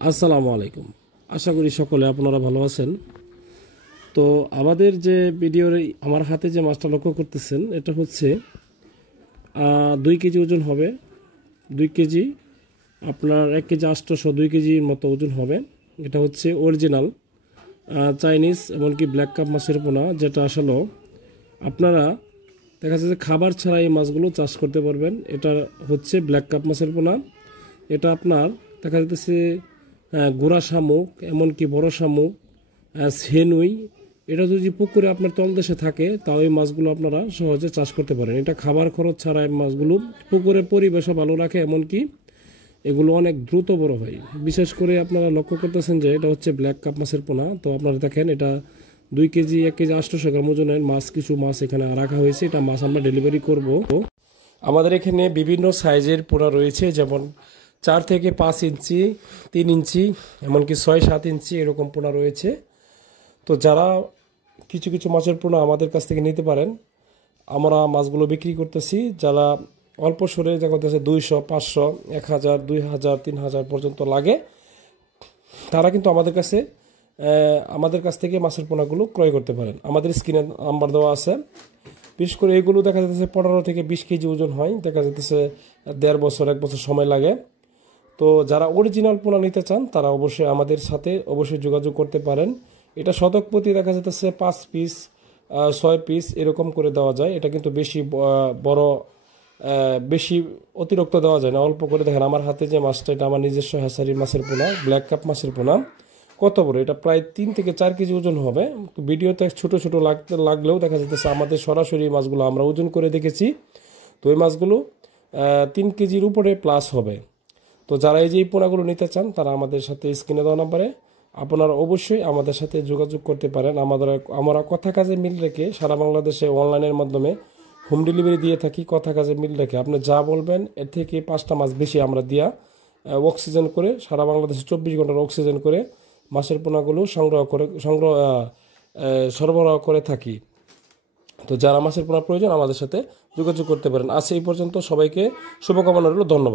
আসসালামু আলাইকুম। আশা করি সকলে আপনারা ভালো আছেন। তো আমাদের যে ভিডিওর আমার হাতে যে মাছটা লক্ষ্য করতেছেন, এটা হচ্ছে 2 কেজি ওজন হবে। 2 কেজি, আপনার 1 কেজি 800, 2 কেজির মতো ওজন হবে। এটা হচ্ছে অরিজিনাল চাইনিজ এমনকি ব্ল্যাক কাপ মাছের পোনা, যেটা আসলে আপনারা দেখা যাচ্ছে খাবার ছাড়া এই মাছগুলো চাষ করতে পারবেন। এটা হচ্ছে ব্ল্যাক কাপ মাছের পোনা। এটা আপনার দেখা যাচ্ছে গোড়া শামুক, এমনকি বড় শামুক, সেনুই, এটা যদি পুকুরে আপনার তলদেশে থাকে তাও এই মাছগুলো আপনারা সহজে চাষ করতে পারেন। এটা খাবার খরচ ছাড়া এই মাছগুলো পুকুরের পরিবেশও ভালো রাখে, এমনকি এগুলো অনেক দ্রুত বড় হয়। বিশেষ করে আপনারা লক্ষ্য করতেছেন যে এটা হচ্ছে ব্ল্যাক কাপ মাছের পোনা। তো আপনারা দেখেন, এটা 2 কেজি 1 কেজি 800 গ্রাম ওজনের মাছ, কিছু মাছ এখানে রাখা হয়েছে। এটা মাছ আমরা ডেলিভারি করব। আমাদের এখানে বিভিন্ন সাইজের পোনা রয়েছে, যেমন 4 থেকে 5 ইঞ্চি, 3 ইঞ্চি, এমনকি 6-7 ইঞ্চি এরকম পোনা রয়েছে। তো যারা কিছু কিছু মাছের পোনা আমাদের কাছ থেকে নিতে পারেন, আমরা মাছগুলো বিক্রি করতেছি। যারা অল্প সরে যখন 200, 500, 1000, 2000, 3000 পর্যন্ত লাগে, তারা কিন্তু আমাদের কাছ থেকে মাছের পোনাগুলো ক্রয় করতে পারেন। আমাদের স্ক্রিনে নাম্বার দেওয়া আছে। বিশেষ করে এগুলো দেখা যাচ্ছে 15 থেকে 20 কেজি ওজন হয়। দেখা যাচ্ছে 1.5 বছর 1 বছর সময় লাগে। তো যারা অরিজিনাল পোনা নিতে চান তারা অবশ্যই আমাদের সাথে যোগাযোগ করতে পারেন। এটা শতক প্রতি দেখা যাচ্ছে 5 পিস, 6 পিস এরকম করে দেওয়া যায়। এটা কিন্তু বেশি বড়, বেশি অতিরিক্ত দেওয়া যায় না, অল্প করে। দেখেন আমার হাতে যে মাছটা, এটা আমার নিজস্ব হ্যাচারির মাছের পোনা, ব্ল্যাক কাপ মাছের পোনা। কত বড়! এটা প্রায় 3 থেকে 4 কেজি ওজন হবে। ভিডিওতে ছোট ছোট লাগলেও দেখা যাচ্ছে আমাদের সরাসরি মাছগুলো আমরা ওজন করে দেখেছি। তো ওই মাছগুলো 3 কেজির উপরে প্লাস হবে। তো যারা এই যে এই পোনাগুলো নিতে চান তারা আমাদের সাথে স্ক্রিনে দেওয়া নাম্বারে আপনারা অবশ্যই আমাদের সাথে যোগাযোগ করতে পারেন। আমরা কথা কাজে মিল রেখে সারা বাংলাদেশে অনলাইনের মাধ্যমে হোম ডেলিভারি দিয়ে থাকি। কথা কাজে মিল রেখে আপনি যা বলবেন এর থেকে 5টা মাছ বেশি আমরা দিয়া অক্সিজেন করে সারা বাংলাদেশে 24 ঘন্টার অক্সিজেন করে মাছের পোনাগুলো সরবরাহ করে থাকি। তো যারা মাছের পোনা প্রয়োজন আমাদের সাথে যোগাযোগ করতে পারেন। আজ এই পর্যন্ত, সবাইকে শুভকামনা রইল। ধন্যবাদ।